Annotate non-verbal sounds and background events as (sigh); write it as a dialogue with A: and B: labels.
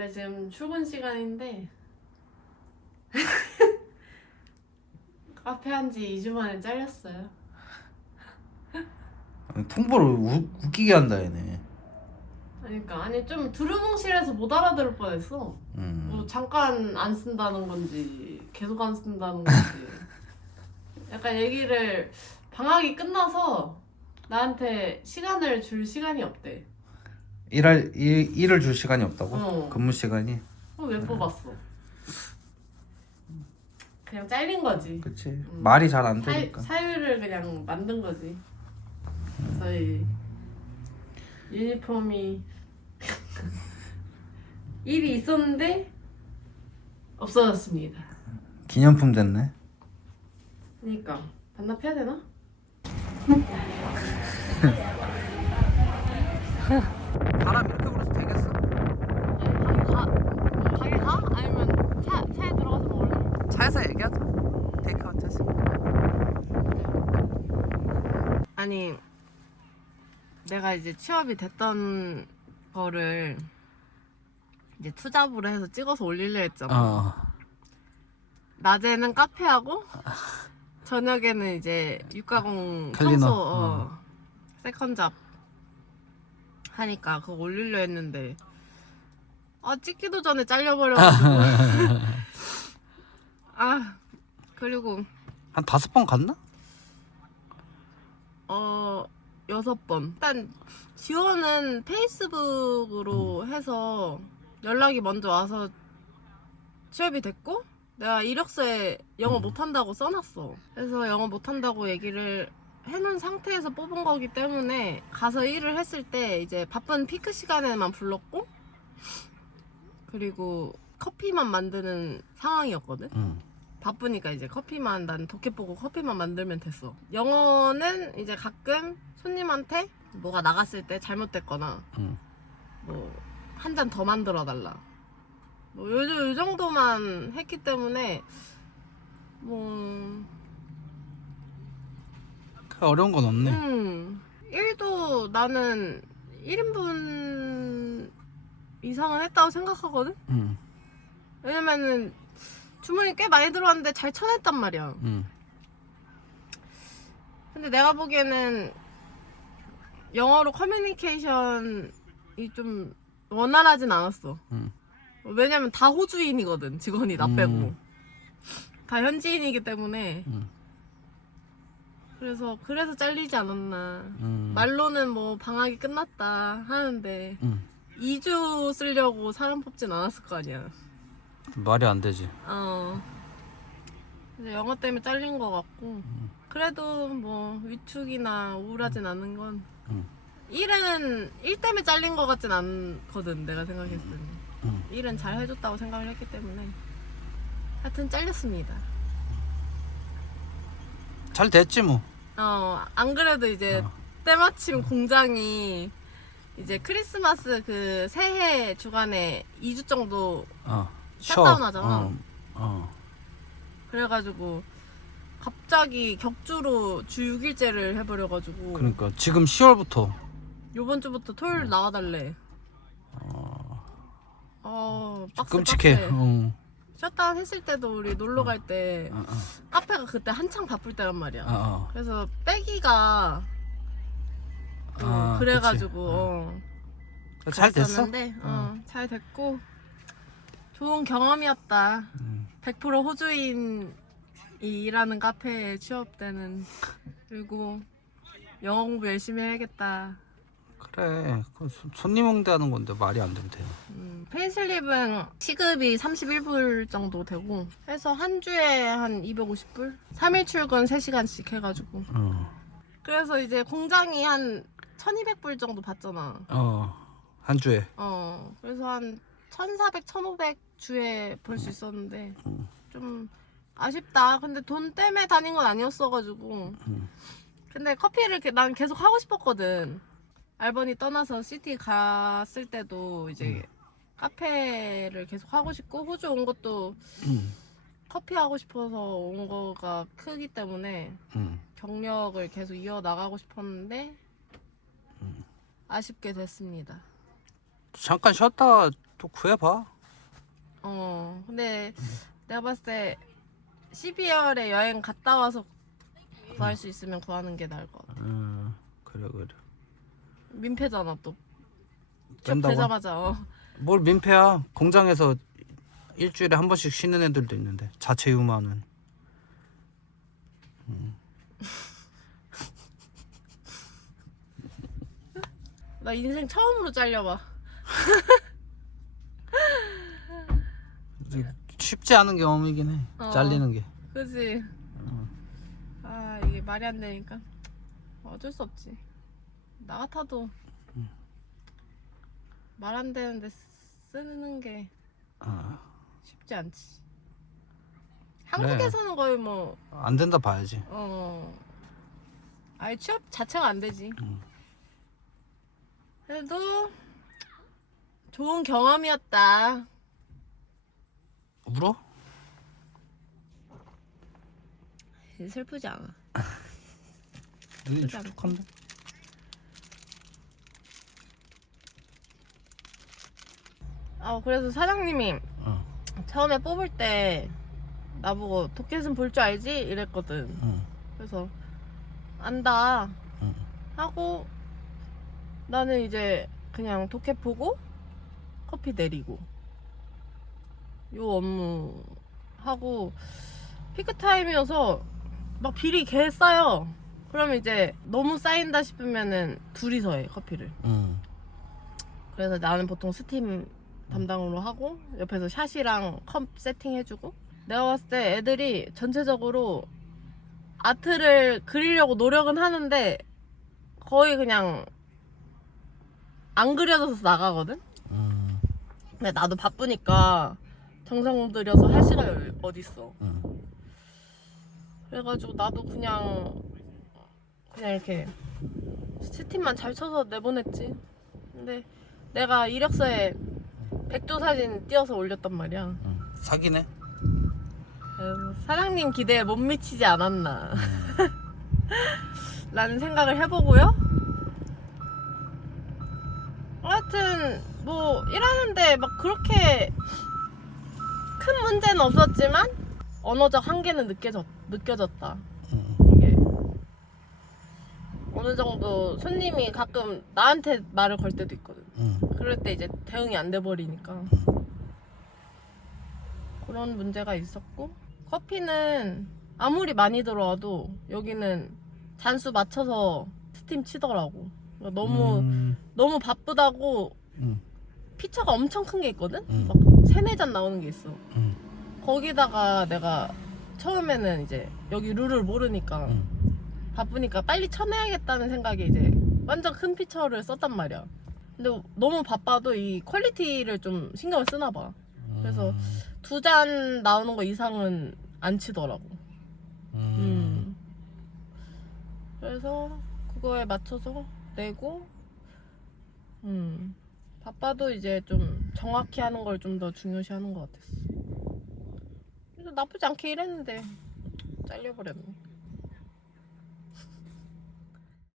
A: 원래 지금 출근 시간인데 (laughs) 카페 한 지 2주 만에 잘렸어요.
B: 아니, 통보를 우, 웃기게 한다 얘네.
A: 그러니까 아니 좀 두루뭉실해서 못 알아들을 뻔했어.
B: 음.
A: 뭐 잠깐 안 쓴다는 건지 계속 안 쓴다는 건지 (laughs) 약간 얘기를 방학이 끝나서 나한테 시간을 줄 시간이 없대.
B: 일할 일, 일을 줄 시간이 없다고?
A: 어.
B: 근무 시간이?
A: 어, 왜 뽑았어? 그냥 잘린 거지.
B: 그치.
A: 음.
B: 말이 잘 안
A: 사,
B: 되니까.
A: 사유를 그냥 만든 거지. 그래서 이 유니폼이 (laughs) 일이 있었는데 없어졌습니다.
B: 기념품 됐네.
A: 그러니까 반납해야 되나? (laughs)
B: 바람 이렇게 불어서 되겠어?
A: 아니 가게 가 가게 가? 아니면 차 차에 들어가서 먹을래?
B: 차에서 얘기하자. 테이크아웃해서.
A: 아니 내가 이제 취업이 됐던 거를 이제 투잡으로 해서 찍어서 올리려 했잖아.
B: 어.
A: 낮에는 카페하고 저녁에는 이제 육가공
B: 클리너.
A: 청소 어, 세컨잡 하니까 그거 올리려 했는데 아 찍기도 전에 잘려버려가지고 (laughs) 아 그리고
B: 한 다섯 번 갔나?
A: 어 여섯 번 일단 지원은 페이스북으로 해서 연락이 먼저 와서 취업이 됐고 내가 이력서에 영어
B: 음.
A: 못한다고 써놨어 그래서 영어 못한다고 얘기를 해놓은 상태에서 뽑은 거기 때문에 가서 일을 했을 때 이제 바쁜 피크 시간에만 불렀고 그리고 커피만 만드는 상황이었거든
B: 응.
A: 바쁘니까 이제 커피만 난 도켓 보고 커피만 만들면 됐어. 영어는 이제 가끔 손님한테 뭐가 나갔을 때 잘못됐거나
B: 응.
A: 뭐한 잔 더 만들어 달라. 뭐 요, 요 정도만 했기 때문에 뭐
B: 그 어려운 건 없네.
A: 음, 일도 나는 1인분 이상은 했다고 생각하거든.
B: 응.
A: 왜냐면은 주문이 꽤 많이 들어왔는데 잘 쳐냈단 말이야.
B: 응.
A: 근데 내가 보기에는 영어로 커뮤니케이션이 좀 원활하진 않았어.
B: 응.
A: 왜냐면 다 호주인이거든, 직원이 나 빼고.
B: 음.
A: 다 현지인이기 때문에.
B: 응.
A: 그래서, 그래서 잘리지 않았나.
B: 응.
A: 말로는 뭐 방학이 끝났다 하는데,
B: 응.
A: 2주 쓰려고 사람 뽑진 않았을 거 아니야.
B: 말이 안 되지.
A: 어. 이제 영어 때문에 잘린 것 같고 그래도 뭐 위축이나 우울하진 않은 건
B: 음.
A: 일은 일 때문에 잘린 것 같진 않거든 내가 생각했을 때는
B: 음.
A: 일은 잘 해줬다고 생각을 했기 때문에 하여튼 잘렸습니다
B: 잘 됐지 뭐.
A: 어 안 그래도 이제
B: 어.
A: 때마침 공장이 이제 크리스마스 그 새해 주간에 2주 정도
B: 어.
A: 셧다운 하잖아.
B: 어. 어.
A: 그래가지고 갑자기 격주로 주 6일째를 해버려가지고
B: 그러니까 지금 10월부터
A: 요번 주부터 토요일 나와달래. 어, 빡세,
B: 끔찍해.
A: 빡세.
B: 어.
A: 셧다운 했을 때도 우리 놀러 갈 때
B: 어, 어.
A: 카페가 그때 한창 바쁠 때란 말이야.
B: 어, 어.
A: 그래서 빼기가 어,
B: 아,
A: 그래가지고
B: 그치.
A: 어,
B: 잘 됐어?
A: 그랬었는데, 어, 잘 됐고 좋은 경험이었다.
B: 음.
A: 100% 호주인이 일하는 카페에 취업되는 그리고 영어 공부 열심히 해야겠다.
B: 그래. 그 손- 손님 응대하는 건데 말이 안 되면 돼.
A: 음, 페이슬립은 시급이 31불 정도 되고 해서 한 주에 한 250불? 3일 출근 3시간씩 해가지고
B: 어.
A: 그래서 이제 공장이 한 1200불 정도 받잖아
B: 어. 한 주에.
A: 어 그래서 한 1400, 1500 주에 벌 수 있었는데
B: 음.
A: 좀 아쉽다 근데 돈 때문에 다닌 건 아니었어가지고
B: 음.
A: 근데 커피를 난 계속 하고 싶었거든. 알버니 떠나서 시티 갔을 때도 이제 카페를 계속 하고 싶고 호주 온 것도
B: 음.
A: 커피 하고 싶어서 온 거가 크기 때문에
B: 음.
A: 경력을 계속 이어 나가고 싶었는데 아쉽게 됐습니다.
B: 잠깐 쉬었다 또 구해봐.
A: 어 근데 내가 봤을 때 12월에 여행 갔다 와서 구할 수 있으면 구하는 게 나을 것 같아.
B: 음, 그래 그래.
A: 민폐잖아 또.
B: 뺀다고?
A: 되자마자 어.
B: 뭘 민폐야? 공장에서 일주일에 한 번씩 쉬는 애들도 있는데 자체 유마는. (laughs)
A: 나 인생 처음으로 잘려봐. (laughs)
B: 쉽지 않은 경험이긴 해.
A: 어.
B: 잘리는 게.
A: 그지? 아 이게 말이 안 되니까 어쩔 수 없지. 나 같아도 말안 되는데 쓰는 게
B: 어,
A: 쉽지 않지. 한국에서는 거의 뭐
B: 안 된다 봐야지.
A: 어. 아예 취업 자체가 안 되지.
B: 음.
A: 그래도 좋은 경험이었다.
B: 울어?
A: 슬프지 않아. (laughs)
B: 눈이
A: 그러지 않고.
B: 촉촉한데?
A: 아 그래서 사장님이
B: 어.
A: 처음에 뽑을 때 나보고 도켓은 볼 줄 알지? 이랬거든.
B: 응.
A: 그래서 안다
B: 응.
A: 하고 나는 이제 그냥 도켓 보고 커피 내리고 요 업무 하고 피크 타임이어서 막 비리 개 쌓여. 그러면 이제 너무 쌓인다 싶으면은 둘이서 해 커피를.
B: 응.
A: 그래서 나는 보통 스팀 담당으로 하고 옆에서 샷이랑 컵 세팅 해주고 내가 봤을 때 애들이 전체적으로 아트를 그리려고 노력은 하는데 거의 그냥 안 그려져서 나가거든?
B: 응.
A: 근데 나도 바쁘니까 정성 들여서 할 시간이 어딨어
B: 응.
A: 그래가지고 나도 그냥 그냥 이렇게 스팀만 잘 쳐서 내보냈지 근데 내가 이력서에 백조 사진 띄어서 올렸단 말이야
B: 응. 사기네.
A: 그래서 사장님 기대에 못 미치지 않았나 (laughs) 라는 생각을 해보고요 하여튼 뭐 일하는데 막 그렇게 큰 문제는 없었지만 언어적 한계는 느껴졌, 느껴졌다
B: 응.
A: 이게 어느 정도 손님이 가끔 나한테 말을 걸 때도 있거든
B: 응.
A: 그럴 때 이제 대응이 안 돼 버리니까 그런 문제가 있었고 커피는 아무리 많이 들어와도 여기는 잔수 맞춰서 스팀 치더라고 그러니까 너무
B: 음.
A: 너무 바쁘다고
B: 응.
A: 피처가 엄청 큰 게 있거든
B: 응.
A: 막 세네 잔 나오는 게 있어
B: 응.
A: 거기다가 내가 처음에는 이제 여기 룰을 모르니까
B: 응.
A: 바쁘니까 빨리 쳐내야겠다는 생각에 이제 완전 큰 피처를 썼단 말이야. 근데 너무 바빠도 이 퀄리티를 좀 신경을 쓰나 봐. 그래서 두 잔 나오는 거 이상은 안 치더라고.
B: 음.
A: 음. 그래서 그거에 맞춰서 내고, 음. 바빠도 이제 좀 정확히 하는 걸 좀 더 중요시 하는 것 같았어. 그래서 나쁘지 않게 일했는데 잘려버렸네.